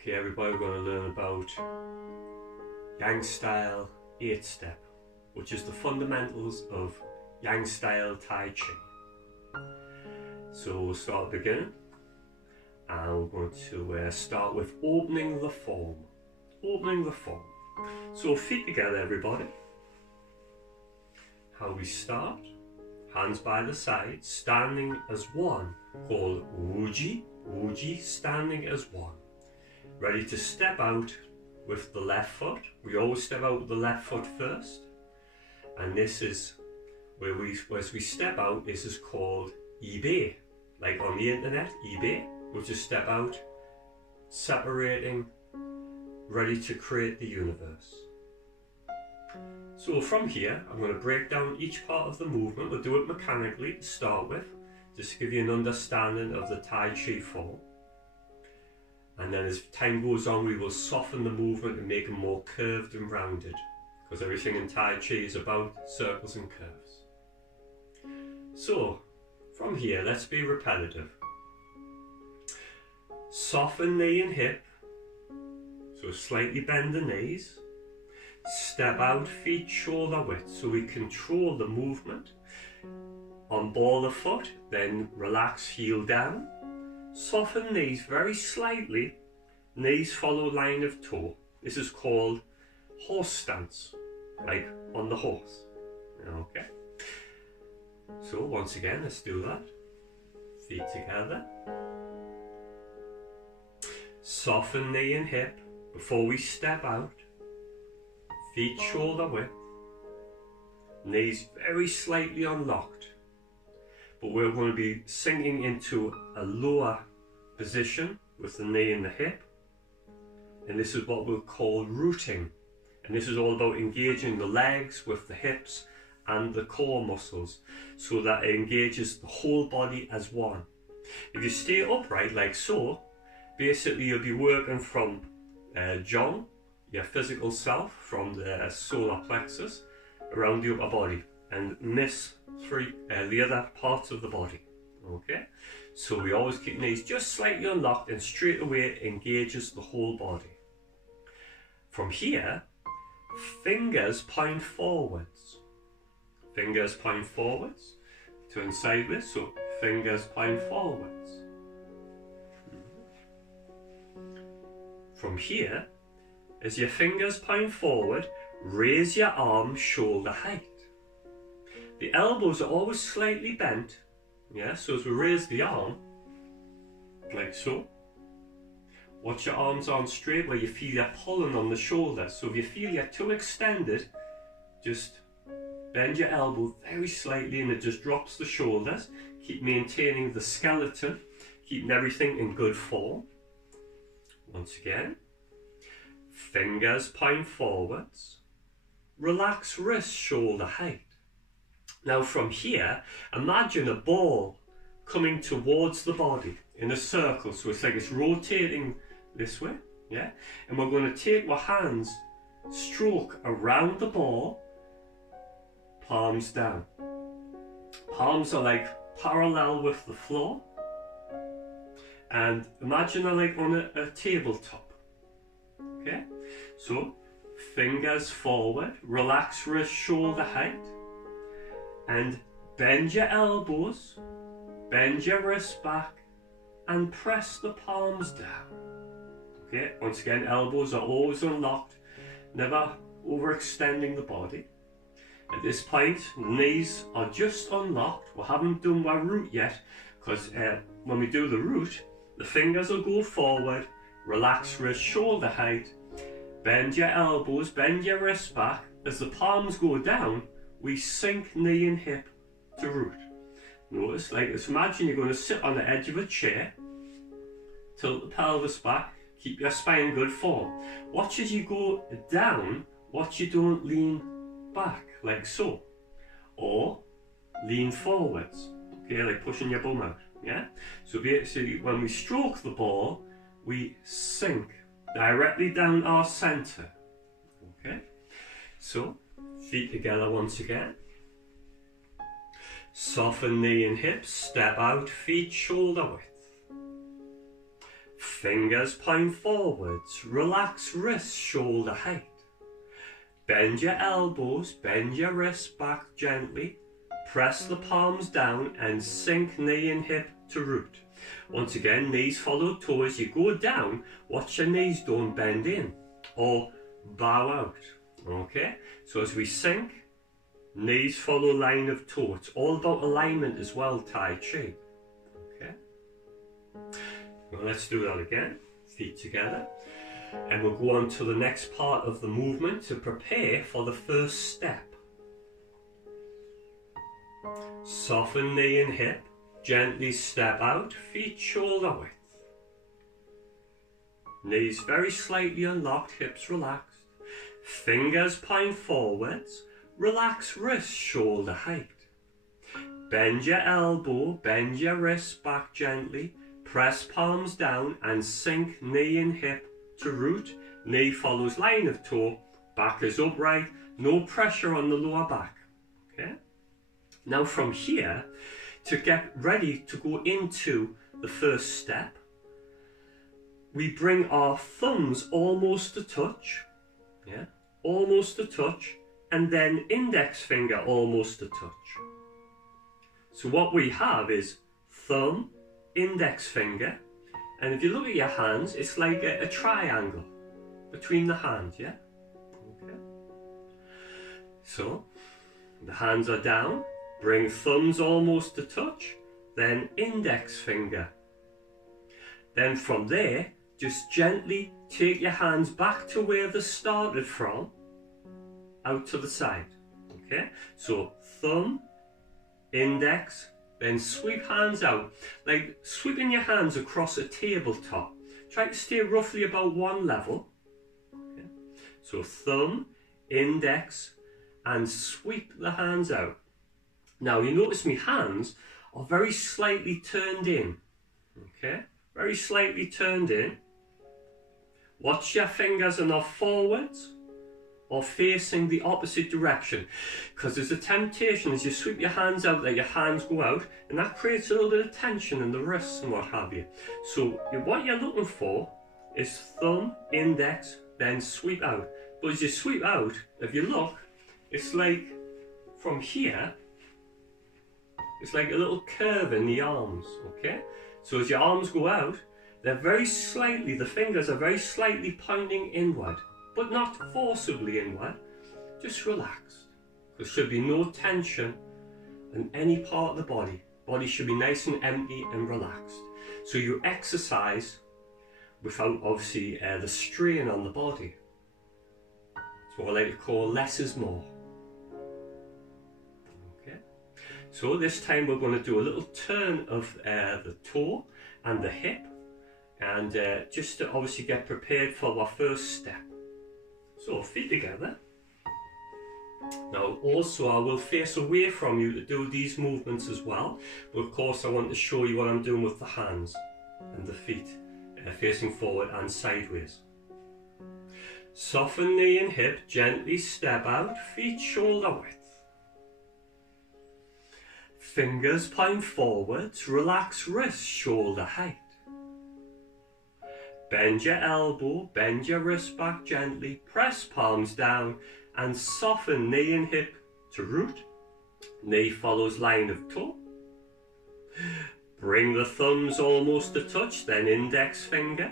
Okay, everybody, we're going to learn about Yang style 8-step, which is the fundamentals of Yang style Tai Chi. So we'll start at the beginning, and we're going to start with opening the form. Opening the form. So feet together, everybody. How we start: hands by the side, standing as one, called Wuji. Wuji, standing as one. Ready to step out with the left foot. We always step out with the left foot first. And this is where as we step out, this is called Ibe. Like on the internet, Ibe, which is step out, separating, ready to create the universe. So from here, I'm going to break down each part of the movement. We'll do it mechanically to start with, just to give you an understanding of the Tai Chi form. And then as time goes on, we will soften the movement and make it more curved and rounded, because everything in Tai Chi is about circles and curves. So from here, let's be repetitive. Soften knee and hip, so slightly bend the knees. Step out, feet shoulder width, so we control the movement. On ball of foot, then relax heel down. Soften knees very slightly, knees follow line of toe. This is called horse stance, like on the horse. Okay. So once again, let's do that. Feet together. Soften knee and hip before we step out. Feet shoulder width. Knees very slightly unlocked. But we're going to be sinking into a lower position with the knee and the hip. And this is what we'll call rooting. And this is all about engaging the legs with the hips and the core muscles, so that it engages the whole body as one. If you stay upright like so, basically you'll be working from Jong, your physical self, from the solar plexus around the upper body, and miss the other parts of the body. Okay, so we always keep knees just slightly unlocked, and straight away it engages the whole body. From here, fingers point forwards. Fingers point forwards. Turn sideways, so fingers point forwards. From here, as your fingers point forward, raise your arms shoulder height. The elbows are always slightly bent, yeah, so as we raise the arm, like so, watch your arms aren't straight where you feel you're pulling on the shoulders. So if you feel you're too extended, just bend your elbow very slightly and it just drops the shoulders. Keep maintaining the skeleton, keeping everything in good form. Once again, fingers point forwards, relax wrist shoulder height. Now from here, imagine a ball coming towards the body in a circle. So it's like it's rotating this way, yeah? And we're going to take our hands, stroke around the ball, palms down. Palms are like parallel with the floor. And imagine they're like on a tabletop, okay? So fingers forward, relax wrist shoulder height. And bend your elbows, bend your wrists back, and press the palms down. Okay, once again, elbows are always unlocked, never overextending the body. At this point, knees are just unlocked. We haven't done our root yet, because when we do the root, the fingers will go forward, relax wrist shoulder height, bend your elbows, bend your wrists back. As the palms go down, we sink knee and hip to root. Notice, like, just imagine you're going to sit on the edge of a chair, tilt the pelvis back, keep your spine in good form. Watch as you go down, watch you don't lean back, like so. Or lean forwards, okay, like pushing your bum out, yeah? So basically, when we stroke the ball, we sink directly down our center, okay? So, feet together once again. Soften knee and hips, step out, feet shoulder width. Fingers point forwards, relax wrists shoulder height. Bend your elbows, bend your wrists back gently. Press the palms down and sink knee and hip to root. Once again, knees follow toe. As you go down, watch your knees don't bend in or bow out. Okay? So as we sink, knees follow line of toe. It's all about alignment as well, Tai Chi. Okay? Well, let's do that again. Feet together. And we'll go on to the next part of the movement to prepare for the first step. Soften knee and hip. Gently step out, feet shoulder width. Knees very slightly unlocked, hips relaxed. Fingers point forwards, relax wrists shoulder height. Bend your elbow, bend your wrist back gently. Press palms down and sink knee and hip to root. Knee follows line of toe, back is upright, no pressure on the lower back. Okay? Now from here, to get ready to go into the first step, we bring our thumbs almost to touch, yeah, almost to touch, and then index finger almost to touch. So what we have is thumb, index finger, and if you look at your hands, it's like a triangle between the hands, yeah? Okay. So, the hands are down. Bring thumbs almost to touch, then index finger. Then from there, just gently take your hands back to where they started from, out to the side. Okay? So thumb, index, then sweep hands out, like sweeping your hands across a tabletop. Try to stay roughly about one level. Okay? So thumb, index, and sweep the hands out. Now you notice my hands are very slightly turned in, okay? Very slightly turned in. Watch your fingers are not forwards or facing the opposite direction, because there's a temptation as you sweep your hands out that your hands go out, and that creates a little bit of tension in the wrists and what have you. So what you're looking for is thumb, index, then sweep out. But as you sweep out, if you look, it's like from here, it's like a little curve in the arms, okay? So as your arms go out, they're very slightly, the fingers are very slightly pointing inward, but not forcibly inward, just relaxed. There should be no tension in any part of the body. Body should be nice and empty and relaxed. So you exercise without obviously the strain on the body. It's what I like to call less is more. So this time we're going to do a little turn of the toe and the hip, and just to obviously get prepared for our first step. So feet together. Now also I will face away from you to do these movements as well, but of course I want to show you what I'm doing with the hands and the feet facing forward and sideways. Soften knee and hip, gently step out, feet shoulder width. Fingers point forwards, relax wrists shoulder height. Bend your elbow, bend your wrist back gently, press palms down and soften knee and hip to root. Knee follows line of toe. Bring the thumbs almost to touch, then index finger.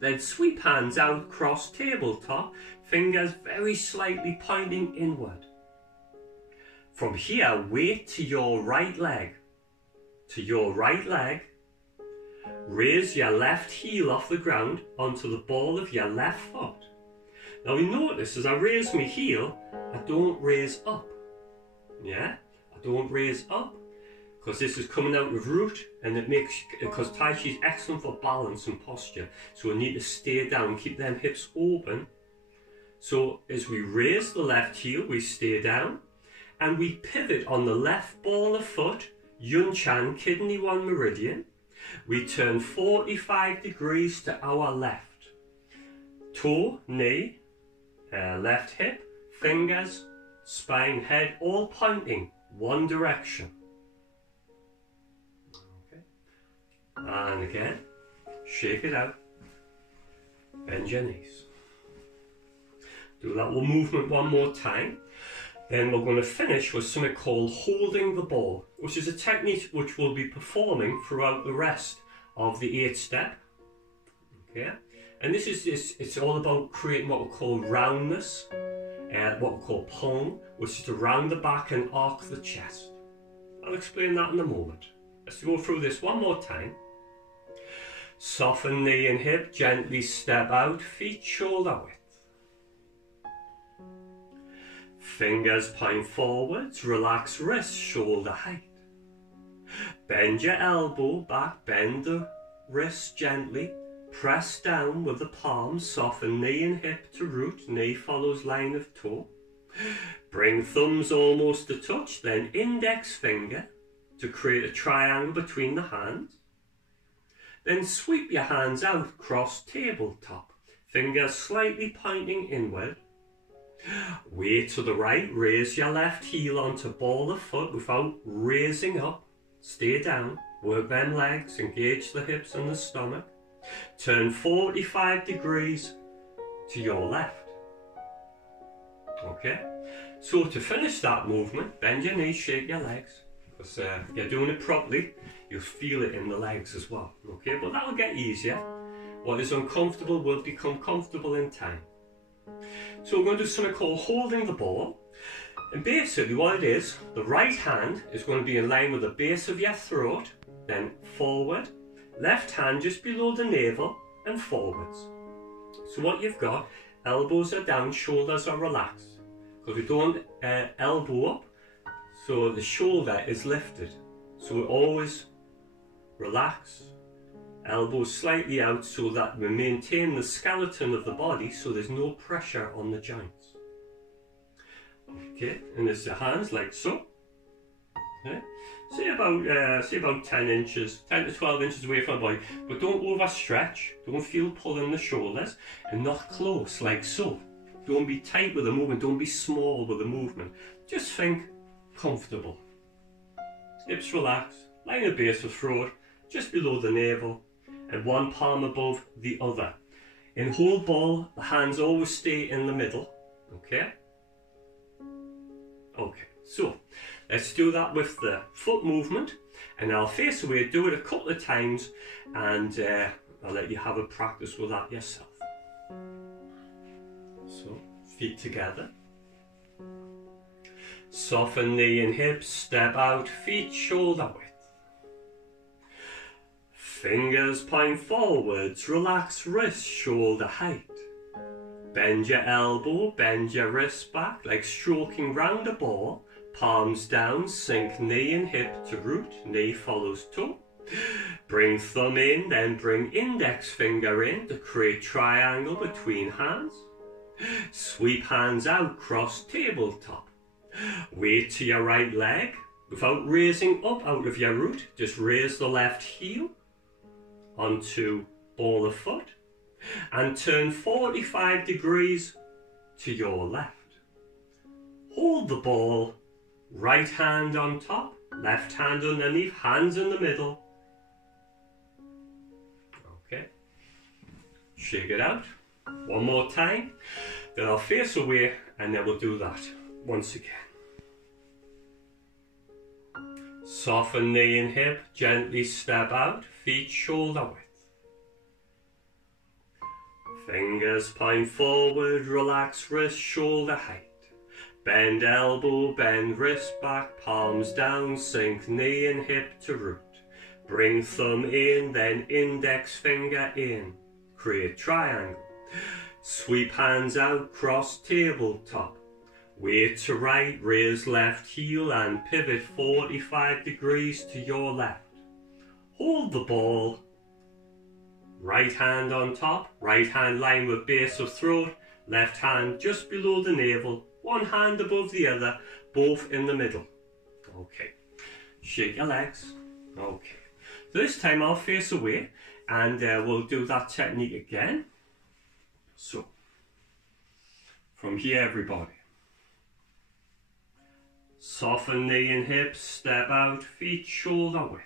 Then sweep hands out, cross tabletop, fingers very slightly pointing inward. From here, weight to your right leg. To your right leg. Raise your left heel off the ground onto the ball of your left foot. Now you notice as I raise my heel, I don't raise up. Yeah? I don't raise up. Because this is coming out of root, and it makes, because Tai Chi is excellent for balance and posture. So we need to stay down, keep them hips open. So as we raise the left heel, we stay down, and we pivot on the left ball of foot, Yun Chan, kidney 1 meridian. We turn 45 degrees to our left. Toe, knee, left hip, fingers, spine, head, all pointing one direction. Okay. And again, shake it out, bend your knees. Do that little movement one more time. Then we're going to finish with something called holding the ball, which is a technique which we'll be performing throughout the rest of the 8 step. Okay, and it's all about creating what we call roundness, what we call pong, which is to round the back and arc the chest. I'll explain that in a moment. Let's go through this one more time. Soften knee and hip, gently step out, feet shoulder width. Fingers point forwards, relax wrist, shoulder height. Bend your elbow back, bend the wrist gently. Press down with the palms, soften knee and hip to root, knee follows line of toe. Bring thumbs almost to touch, then index finger to create a triangle between the hands. Then sweep your hands out, cross tabletop, fingers slightly pointing inward. Weight to the right, raise your left heel onto ball of foot without raising up. Stay down, work them legs, engage the hips and the stomach. Turn 45 degrees to your left. Okay, so to finish that movement, bend your knees, shake your legs. Because if you're doing it properly, you'll feel it in the legs as well. Okay, but that'll get easier. What is uncomfortable will become comfortable in time. So we're going to do something called holding the ball. And basically what it is, the right hand is going to be in line with the base of your throat, then forward. Left hand just below the navel and forwards. So what you've got, elbows are down, shoulders are relaxed. Because we don't elbow up, so the shoulder is lifted. So we always relax, elbows slightly out so that we maintain the skeleton of the body so there's no pressure on the joints. Okay, and there's the hands like so. Okay. Say about 10 to 12 inches away from the body, but don't overstretch, don't feel pull in the shoulders, and not close like so. Don't be tight with the movement, don't be small with the movement. Just think comfortable. Hips relax, line the base of throat, just below the navel, and one palm above the other. In hold ball, the hands always stay in the middle, okay? Okay, so let's do that with the foot movement, and I'll face away, do it a couple of times, and I'll let you have a practice with that yourself. So, feet together. Soften knee and hips, step out, feet shoulder width. Fingers point forwards, relax wrist, shoulder height. Bend your elbow, bend your wrist back like stroking round a ball. Palms down, sink knee and hip to root, knee follows toe. Bring thumb in, then bring index finger in to create triangle between hands. Sweep hands out, cross tabletop. Weight to your right leg without raising up out of your root. Just raise the left heel onto ball of foot and turn 45 degrees to your left. Hold the ball, right hand on top, left hand underneath, hands in the middle. Okay, shake it out. One more time, then I'll face away and then we'll do that once again. Soften knee and hip, gently step out, feet shoulder width. Fingers point forward, relax wrist, shoulder height. Bend elbow, bend wrist back, palms down, sink knee and hip to root. Bring thumb in, then index finger in. Create triangle. Sweep hands out, cross tabletop. Weight to right, raise left heel and pivot 45 degrees to your left. Hold the ball. Right hand on top, right hand line with base of throat, left hand just below the navel, one hand above the other, both in the middle. Okay, shake your legs. Okay, so this time I'll face away and we'll do that technique again. So, from here everybody. Soften knee and hips, step out, feet shoulder width.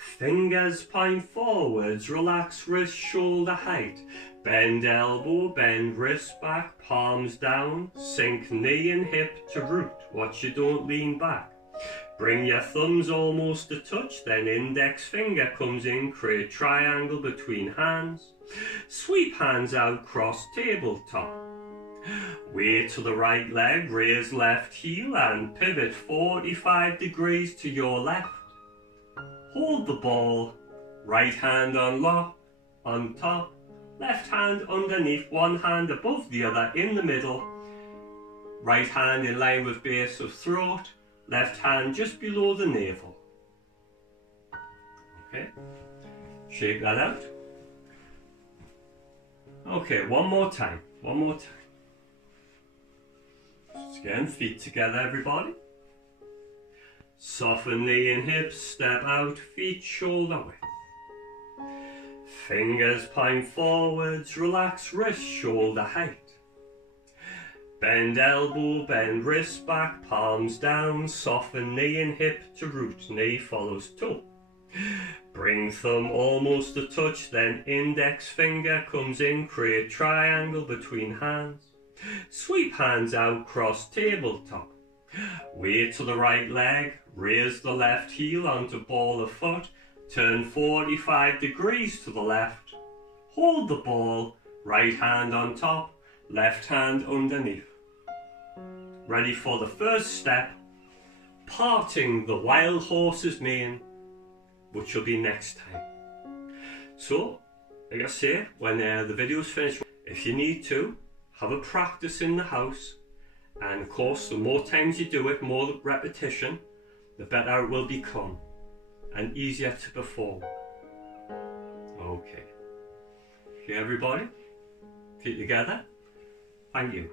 Fingers point forwards, relax wrist shoulder height. Bend elbow, bend wrist back, palms down. Sink knee and hip to root, watch you don't lean back. Bring your thumbs almost a touch, then index finger comes in, create triangle between hands. Sweep hands out, cross tabletop. Weight to the right leg, raise left heel and pivot 45 degrees to your left. Hold the ball, right hand on lock, on top, left hand underneath, one hand above the other in the middle, right hand in line with base of throat, left hand just below the navel. Okay, shake that out. Okay, one more time. Again, feet together, everybody. Soften knee and hips, step out, feet shoulder width. Fingers point forwards, relax wrist shoulder height. Bend elbow, bend wrist back, palms down, soften knee and hip to root, knee follows toe. Bring thumb almost a touch, then index finger comes in, create triangle between hands. Sweep hands out, cross tabletop. Weight to the right leg, raise the left heel onto ball of foot, turn 45 degrees to the left. Hold the ball, right hand on top, left hand underneath. Ready for the first step, parting the wild horse's mane, which will be next time. So, like I say, when the video's finished, if you need to, have a practice in the house, and of course the more times you do it, more repetition, the better it will become and easier to perform. Okay everybody, keep together. Thank you.